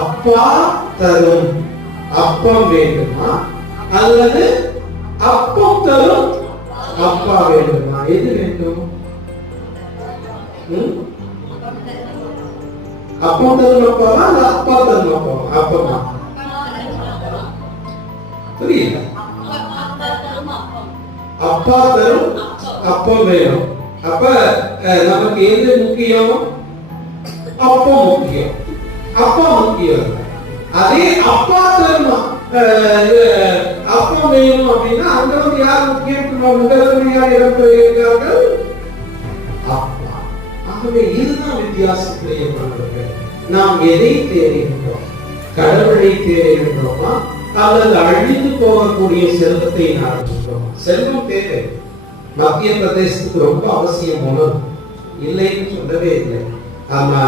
அப்பா தரும் அப்பம் வேண்டுமா அல்லது அப்பம் தரும் அப்பா வேண்டுமா? எது வேண்டும்? அப்பம் தரும் அப்பாவா இல்ல அப்பா தரும் அப்பாவா? அப்பமா? புரியல. அப்பா தரும் அப்பம் வேணும். அப்ப நமக்கு எது முக்கியம்? அப்பம் முக்கியம். அப்பா முக்கியம். அதே அப்பா தரும் அப்பம் வேணும் அப்படின்னா அங்க வந்து யார் முக்கியம்? முதல் யார் இறந்திருக்கிறார்கள்? அப்பா. ஆகவே இதுதான் வித்தியாசம் செய்யப்படுகிறது. நாம் எதை தேடுகின்றோம்? கடவுளை தேடுகின்றோமா அல்லது அழிந்து போகக்கூடிய செல்வத்தை நாடுகின்றோம்? செல்வம் தேவை. மத்திய பிரதேசத்துக்கு ரொம்ப அவசியம். இல்லைன்னு சொல்லவே இல்லை. ஆமா,